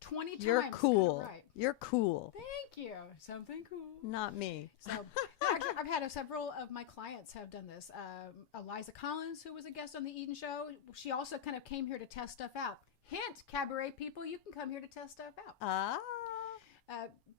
20 times. You're cool. Right. You're cool. Thank you. Something cool. Not me. So actually, I've had several of my clients have done this. Eliza Collins, who was a guest on the Eden Show, she also kind of came here to test stuff out. Hint, cabaret people, you can come here to test stuff out.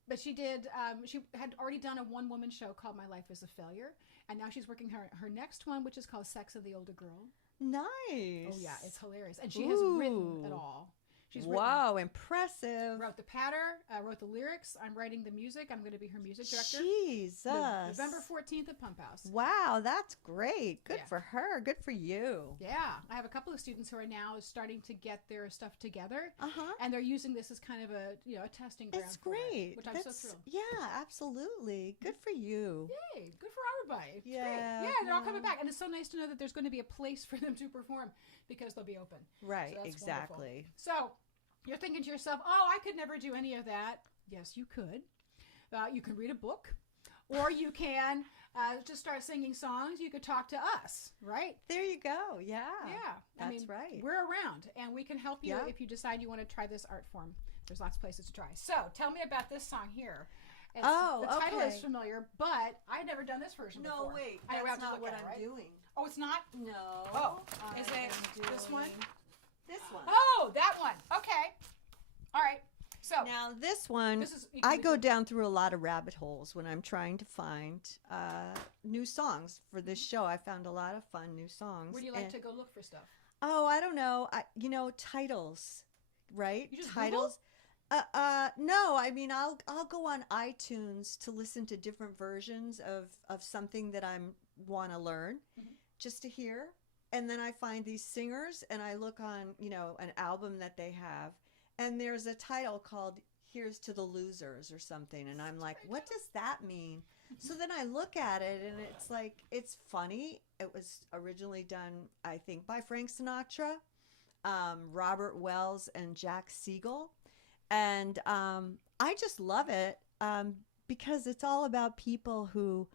But she did. She had already done a one-woman show called My Life Is a Failure, and now she's working her next one, which is called Sex of the Older Girl. Nice. Oh yeah, it's hilarious, and she has written it all. She's impressive. Wrote the patter, wrote the lyrics. I'm writing the music. I'm going to be her music director. Jesus. November 14th at Pump House. Wow, that's great. Good for her. Good for you. Yeah. I have a couple of students who are now starting to get their stuff together. Uh-huh. And they're using this as kind of a testing ground. It's great. Which I'm so thrilled. Yeah, absolutely. Good for you. Yay. Good for everybody. Yeah. Great. Yeah, they're all coming back. And it's so nice to know that there's going to be a place for them to perform because they'll be open. Right, so exactly. Wonderful. So you're thinking to yourself, oh, I could never do any of that. Yes, you could. You can read a book, or you can just start singing songs. You could talk to us, right? There you go. Yeah. Yeah. That's right. We're around, and we can help you if you decide you want to try this art form. There's lots of places to try. So tell me about this song here. The title is familiar, but I've never done this version before. No, wait. That's not what I'm doing. Oh, it's not? No. Oh, is it this one? This one. Oh, that one. Okay. All right. So now this one, I go down through a lot of rabbit holes when I'm trying to find new songs for this show. I found a lot of fun new songs. Where do you like to go look for stuff? Oh, I don't know. Titles, right? You just titles. No, I mean I'll go on iTunes to listen to different versions of something that I want to learn, just to hear. And then I find these singers, and I look on, an album that they have, and there's a title called "Here's to the Losers" or something, and I'm like, what does that mean? So then I look at it, and it's like, it's funny. It was originally done, I think, by Frank Sinatra, Robert Wells, and Jack Siegel, and I just love it because it's all about people who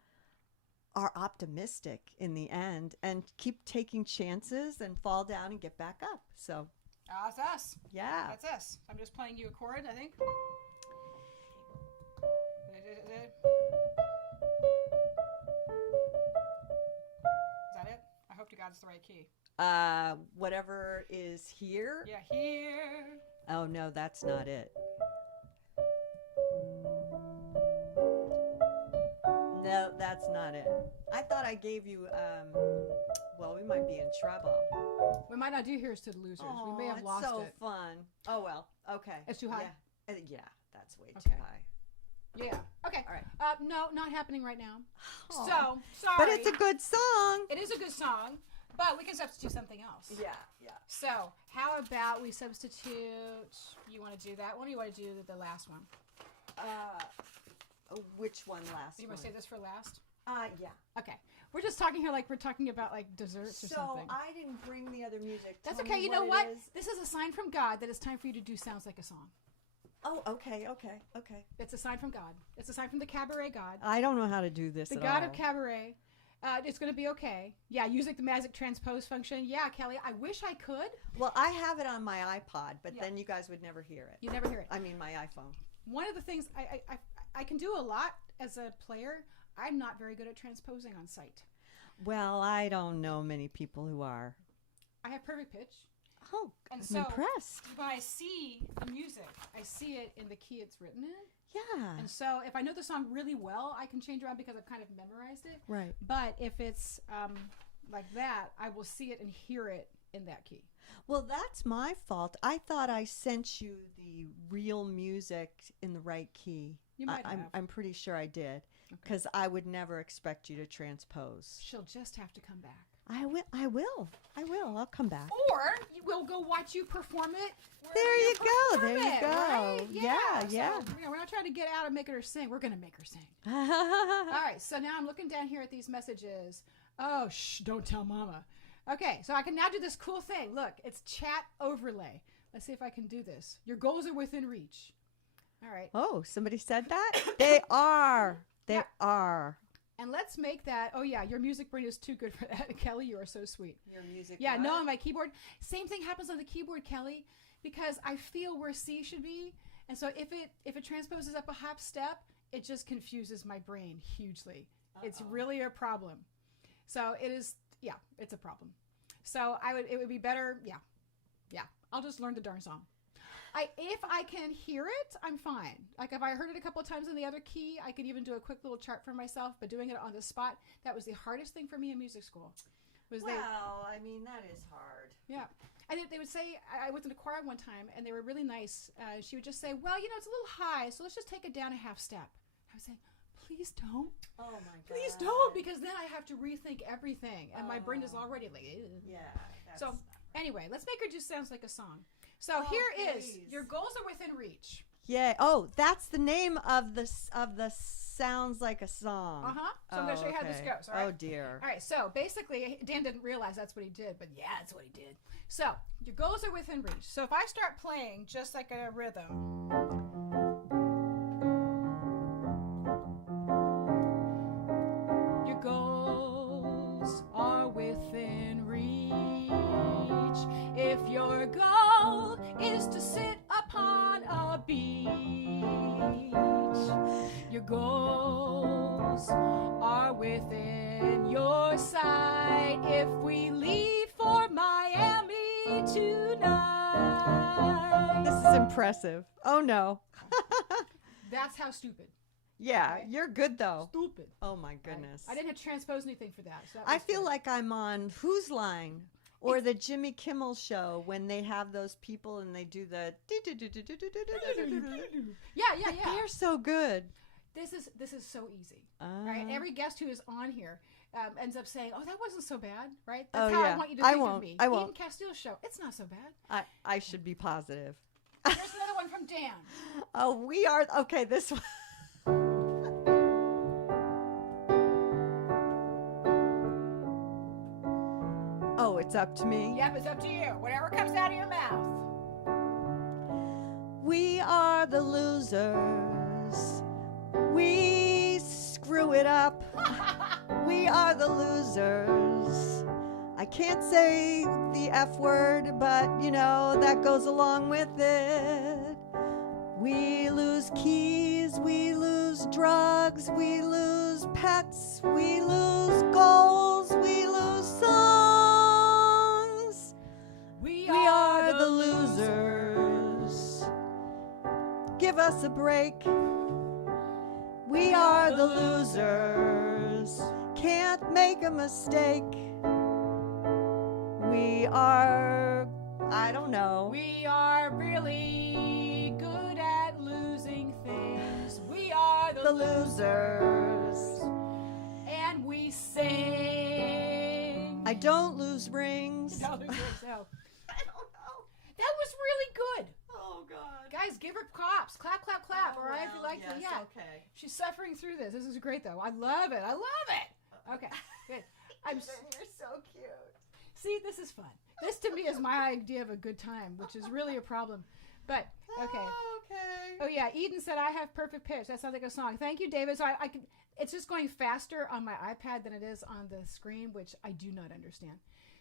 are optimistic in the end and keep taking chances and fall down and get back up. So that's us. Yeah. That's us. I'm just playing you a chord, I think. Is that it? I hope to God it's the right key. Whatever is here. Yeah, here. Oh, no, that's not it. No, that's not it. I thought I gave you, well, we might be in trouble. We might not do Here's to the Losers. Oh, We may have lost it's so it. fun. Oh, well, okay. It's too high? Yeah, that's way too high. Yeah. Okay. All right. No, not happening right now. Oh. So, sorry. But it's a good song. It is a good song, but we can substitute something else. Yeah. So, how about we substitute? You want to do that one, or you want to do the last one? Which one last? You want to say this for last? Yeah. Okay. We're just talking here like we're talking about like desserts or something. So I didn't bring the other music. That's Tell okay. me You know it what? is. This is a sign from God that it's time for you to do Sounds Like a Song. Oh, okay. It's a sign from God. It's a sign from the cabaret God. I don't know how to do this The at God all. of cabaret. It's going to be okay. Yeah, using the magic transpose function. Yeah, Kelly, I wish I could. Well, I have it on my iPod, but Yeah. then you guys would never hear it. You never hear it. I mean, my iPhone. One of the things I can do a lot as a player. I'm not very good at transposing on sight. Well, I don't know many people who are. I have perfect pitch. Oh, And I'm so impressed. when I see the music, I see it in the key it's written in. Yeah. And so if I know the song really well, I can change around because I've kind of memorized it. Right. But if it's like that, I will see it and hear it in that key. Well, that's my fault. I thought I sent you the real music in the right key. You might have. I'm pretty sure I did, because I would never expect you to transpose. She'll just have to come back. I will. I'll come back. Or we'll go watch you perform it. There you go. Perform There you it, go. right? Yeah. So, we're not trying to get out and make her sing. We're going to make her sing. All right. So now I'm looking down here at these messages. Oh, shh, don't tell mama. Okay. So I can now do this cool thing. Look, it's chat overlay. Let's see if I can do this. Your goals are within reach. All right. Oh, somebody said that? They are. They Yeah. are. And let's make that. Oh, yeah. Your music brain is too good for that. Kelly, you are so sweet. Your music. Yeah, no, on my keyboard. Same thing happens on the keyboard, Kelly, because I feel where C should be. And so if it transposes up a half step, it just confuses my brain hugely. It's really a problem. So it is, yeah, it's a problem. So it would be better, yeah. I'll just learn the darn song. If I can hear it, I'm fine. Like if I heard it a couple of times in the other key, I could even do a quick little chart for myself. But doing it on the spot, that was the hardest thing for me in music school. I mean, that is hard. Yeah. And they would say, I went to the choir one time, and they were really nice. She would just say, well, it's a little high, so let's just take it down a half step. I would say, please don't. Oh, my God. Please don't, because then I have to rethink everything. And my brain is already like, ew. Yeah. So anyway, let's make her do Sounds Like a Song. So here is, your goals are within reach. Yeah. Oh, that's the name of the Sounds Like a Song. Uh-huh. So I'm going to show you how this goes. All right? Oh, dear. All right. So basically, Dan didn't realize that's what he did, but yeah, that's what he did. So your goals are within reach. So if I start playing just like a rhythm. Your goals are within reach. If your goal is to sit upon a beach, your goals are within your sight. If we leave for Miami tonight. This is impressive. Oh, no. That's how stupid. Yeah, Right. you're good, though. Stupid. Oh, my goodness. I didn't have to transpose anything for that. So that I was feel good. like I'm on Whose Line? Or the Jimmy Kimmel Show when they have those people and they do the. Yeah. They're so good. This is so easy. Right? Every guest who is on here ends up saying, "Oh, that wasn't so bad." Right? That's how I want you to think of me. I won't. Eden Casteel's show. It's not so bad. I should be positive. Here's another one from Dan. Oh, we are. Okay, this one. Oh, it's up to me. Yep, it's up to you. Whatever comes out of your mouth. We are the losers. We screw it up. We are the losers. I can't say the F word, but you know, that goes along with it. We lose keys, we lose drugs, we lose pets, we lose goals, we lose songs. We are the losers. Give us a break. We are the losers. Can't make a mistake. We are, I don't know. We are really good at losing things. We are The losers. and we sing. I don't lose rings. No, there's no. I don't know. That was really good. Oh, God. Guys, give her claps. Clap, clap, clap. All right, if you like it. Yeah. Okay. She's suffering through this. This is great, though. I love it. I love it. Okay, good. You're so cute. See, this is fun. This, to me, is my idea of a good time, which is really a problem. But, okay. Okay. Oh, yeah. Eden said, I have perfect pitch. That sounds like a song. Thank you, David. So I can, it's just going faster on my iPad than it is on the screen, which I do not understand.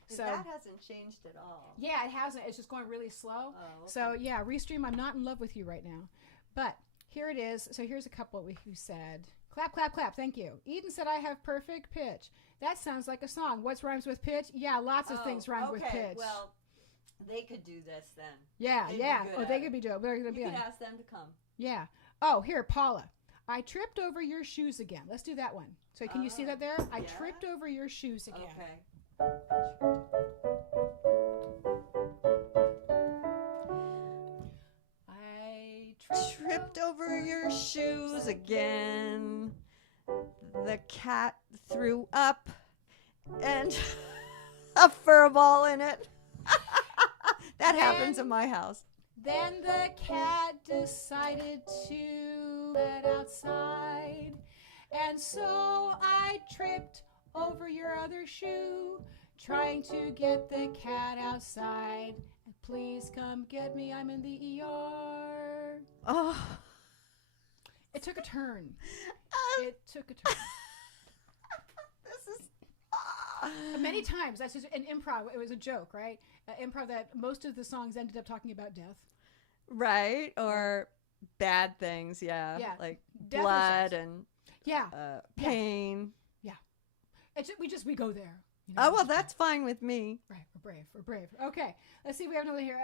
So that hasn't changed at all. yeah, it hasn't. It's just going really slow. Oh, okay. So yeah, Restream, I'm not in love with you right now. But here it is. So here's a couple who said, clap, clap, clap. Thank you. Eden said, I have perfect pitch. That sounds like a song. What rhymes with pitch? Yeah, lots of things rhyme with pitch. Well, they could do this then. Yeah, they'd be yeah. good Oh, at they it. could be doing. They're gonna You be could on. ask them to come. Yeah. Oh, here, Paula. I tripped over your shoes again. Let's do that one. So can you see that there? I yeah. tripped over your shoes again. Okay. I Tripped over your shoes again. The cat threw up and a fur ball in it. That happens in my house. Then the cat decided to let outside. And so I tripped over your other shoe, trying to get the cat outside. Please come get me, I'm in the ER. Oh. It took a turn. It took a turn. This is. Many times, that's just an improv. It was a joke, right? Improv that most of the songs ended up talking about death. Right? Or bad things, yeah. Yeah. Like Death or blood sex. and Yeah. pain. We go there. You know, Oh, well, that's fine with me. right. We're brave. Okay, let's see. We have another here.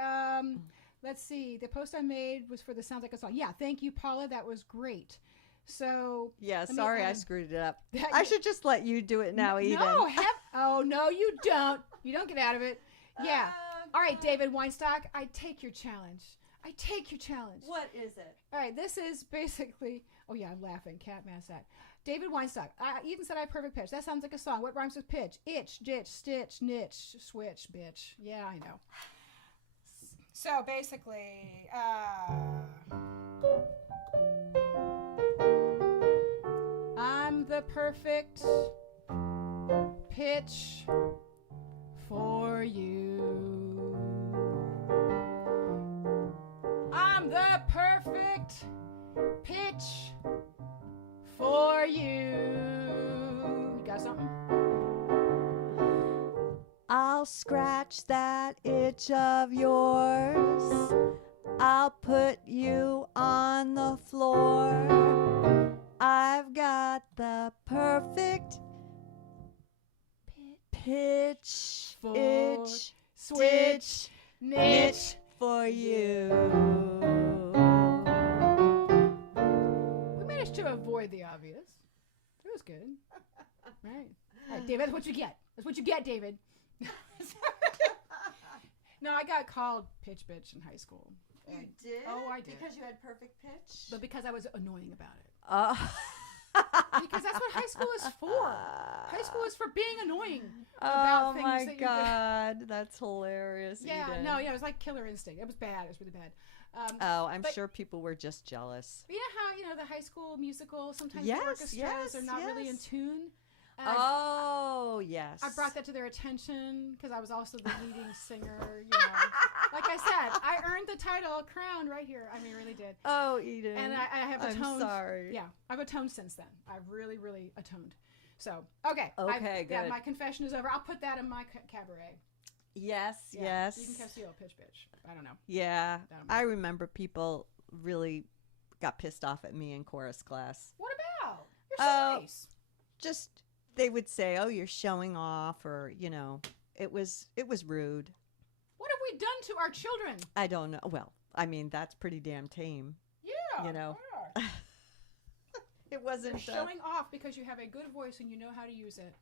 Let's see. The post I made was for the Sounds Like a Song. Yeah, thank you, Paula. That was great. So Yeah, me sorry I add- screwed it up. I should just let you do it now, Eden. No, oh no, you don't. You don't get out of it. Yeah. All right, David Weinstock. I take your challenge. What is it? All right, this is basically. Oh yeah, I'm laughing. Cat Massac. David Weinstock. Eden said I have perfect pitch. That sounds like a song. What rhymes with pitch? Itch, ditch, stitch, niche, switch, bitch. Yeah, I know. So basically, I'm the perfect pitch for you. I'm the perfect pitch for you. You got something? I'll scratch that itch of yours. I'll put you on the floor. I've got the perfect pitch, For itch, switch, niche for you. We managed to avoid the obvious. It was good. Right. All right, David, that's what you get. That's what you get, David. No, I got called pitch bitch in high school. You did? Oh, I did. Because you had perfect pitch? But because I was annoying about it. Because that's what high school is for. High school is for being annoying about Oh things my that you God, that's hilarious. Yeah, Eden. no, yeah, it was like Killer Instinct. It was bad. It was really bad. Oh, I'm but- sure people were just jealous. You know how the high school musical sometimes Yes, the orchestras yes, are not really in yes. tune. Oh, yes. I brought that to their attention because I was also the leading singer. You know, like I said, I earned the title crown right here. I mean, really did. Oh, Eden. And I have I'm atoned. sorry. Yeah, I've atoned since then. I've really, really atoned. So, okay. Okay, Yeah, good. my confession is over. I'll put that in my cabaret. Yes, Yeah, yes. Eden Casteel, pitch, bitch. I don't know. Yeah, That'll I remember people really got pissed off at me in chorus class. What about? You're so nice. Just they would say, "Oh, you're showing off," or it was rude. What have we done to our children? I don't know. Well, I mean, that's pretty damn tame. Yeah. Yeah. It wasn't You're showing off because you have a good voice and you know how to use it.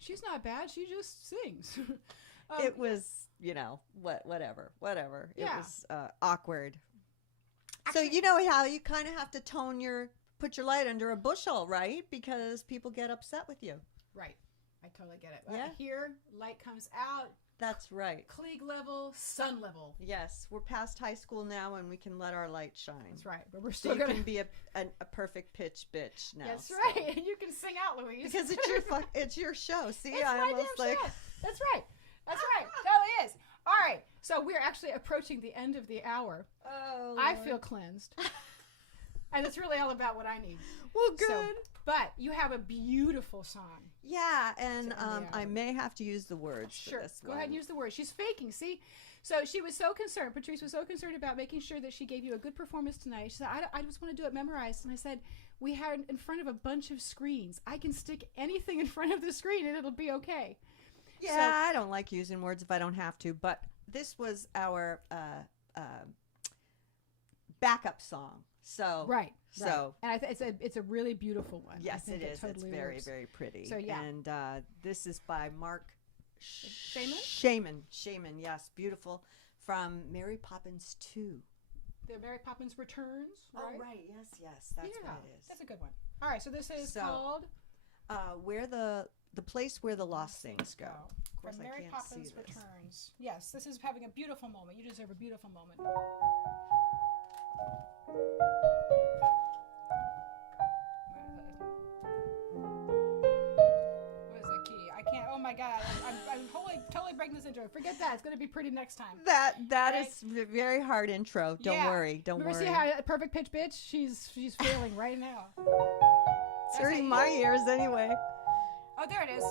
She's not bad. She just sings. It was, whatever. It was awkward. Actually, so you know how you kind of have to put your light under a bushel, right? Because people get upset with you. Right. I totally get it. Yeah. Here, light comes out. That's right. Klieg level, sun level. Yes, we're past high school now, and we can let our light shine. That's right, but we're still so you can be a perfect pitch bitch now. That's right, and you can sing out, Louise, because it's your show. See, it's I my almost damn like show. That's right. Totally is. All right, so we're actually approaching the end of the hour. Oh, I feel cleansed, and it's really all about what I need. Well, good. So, but you have a beautiful song. Yeah, and I may have to use the words. Sure, for this go ahead and use the words. She's faking. See, so she was so concerned. Patrice was so concerned about making sure that she gave you a good performance tonight. She said, "I just want to do it memorized." And I said, "We had in front of a bunch of screens. I can stick anything in front of the screen, and it'll be okay." Yeah, so, I don't like using words if I don't have to. But this was our backup song. So right. So and it's a really beautiful one. Yes, it is. Totally it's very works. Very pretty. So yeah, and this is by Mark Shaman. Shaman, yes, beautiful, from Mary Poppins 2. The Mary Poppins Returns. Right? Oh right, yes, that's what it is. That's a good one. All right, so this is called where the place where the lost things go. Of course, from Mary Poppins Returns. Yes, this is having a beautiful moment. You deserve a beautiful moment. What is the key? I can't. Oh my God! I'm totally breaking this intro. Forget that. It's going to be pretty next time. That is a very hard intro. Don't worry. Don't worry. See how perfect pitch bitch? She's failing right now. It's hurting my ears anyway. Oh, there it is.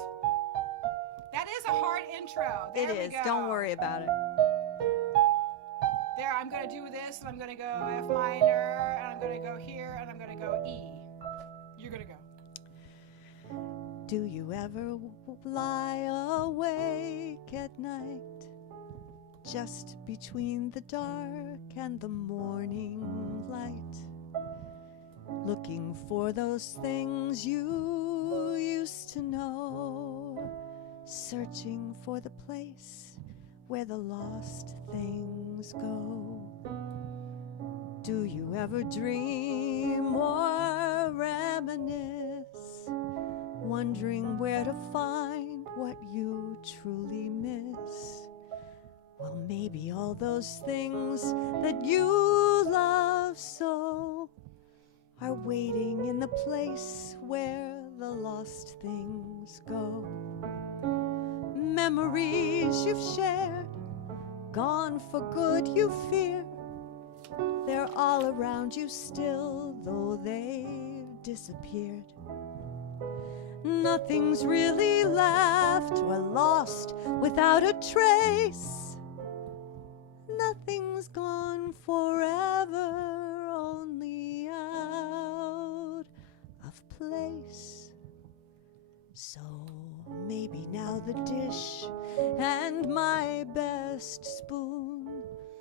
That is a hard intro. There it is. Don't worry about it. There, I'm going to do this, and I'm going to go F minor, and I'm going to go here, and I'm going to go E. You're going to go. Do you ever lie awake at night, just between the dark and the morning light, looking for those things you used to know, searching for the place where the lost things go? Do you ever dream or reminisce, wondering where to find what you truly miss? Well, maybe all those things that you love so are waiting in the place where the lost things go. Memories you've shared, gone for good you fear, they're all around you still, though they've disappeared. Nothing's really left or lost without a trace. Nothing's gone forever, only out of place. So maybe now the dish and my best spoon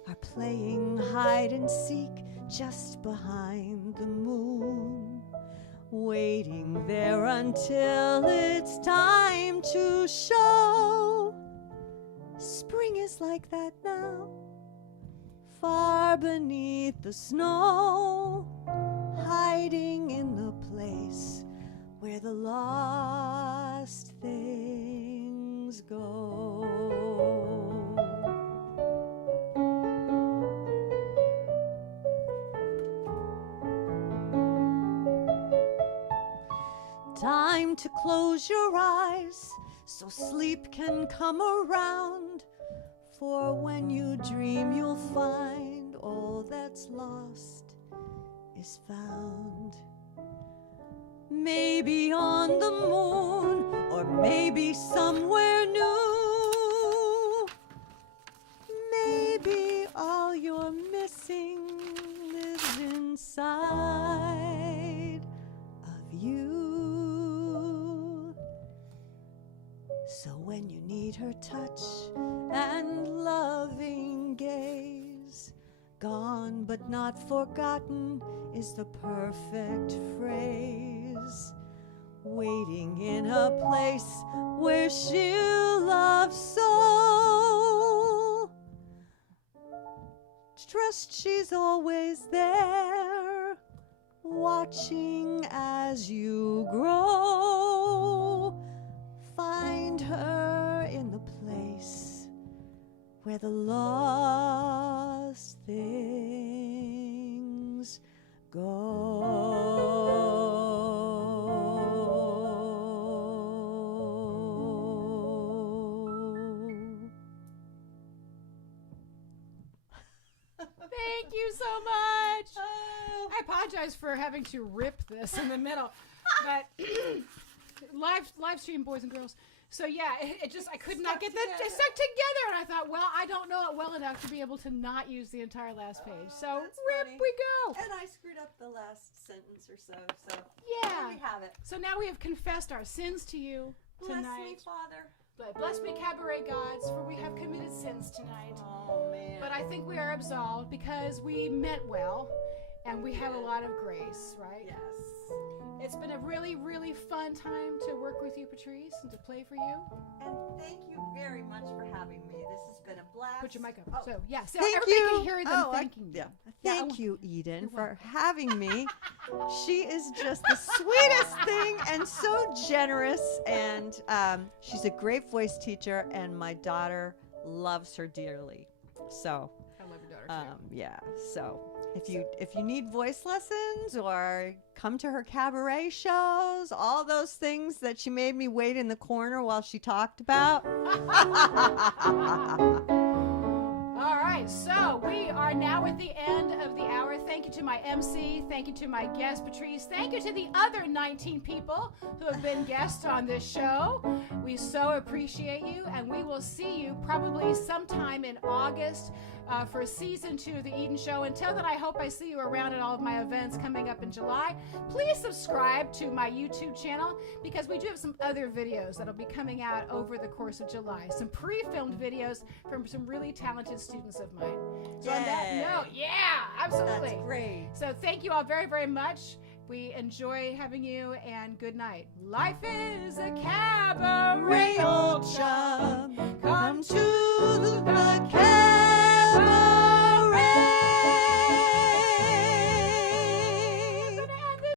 are playing hide and seek just behind the moon, waiting there until it's time to show. Spring is like that now, far beneath the snow, hiding in the place where the lost things go. Time to close your eyes so sleep can come around, for when you dream you'll find all that's lost is found. maybe on the moon, or maybe somewhere new. Maybe all you're missing lives inside of you. So when you need her touch and loving gaze, gone but not forgotten is the perfect phrase. Waiting in a place where she'll love so. Trust she's always there, watching as you grow. Find her in the place where the lost things go. Thank you so much. I apologize for having to rip this in the middle, but live stream, boys and girls. So yeah, it just, I could not get that stuck together, and I thought, well, I don't know it well enough to be able to not use the entire last page. So rip funny. we go. And I screwed up the last sentence or so. So Yeah. there we have it. So now we have confessed our sins to you Bless tonight. me, Father. But bless me, cabaret gods, for we have committed sins tonight. Oh man. But I think we are absolved because we meant well, and we have a lot of grace, right? Yes. It's been a really, really fun time to work with you, Patrice, and to play for you. And thank you very much for having me. This has been a blast. Put your mic up. Oh. So, yeah, so Thank everybody you. can hear them thanking you. Yeah. Yeah, Thank you, Eden, You're for having me. She is just the sweetest thing and so generous. And she's a great voice teacher, and my daughter loves her dearly. So, I love your daughter, too. yeah. So if you need voice lessons or come to her cabaret shows, all those things that she made me wait in the corner while she talked about. All right, so we are now at the end of the hour. Thank you to my MC. Thank you to my guest, Patrice. Thank you to the other 19 people who have been guests on this show. We so appreciate you, and we will see you probably sometime in August for season 2 of the Eden Show. Until then, I hope I see you around at all of my events coming up in July. Please subscribe to my YouTube channel, because we do have some other videos that'll be coming out over the course of July. Some pre-filmed videos from some really talented students of mine. So on that Yay. note, yeah, absolutely. That's great. So thank you all very, very much. We enjoy having you, and good night. Life is a cabaret.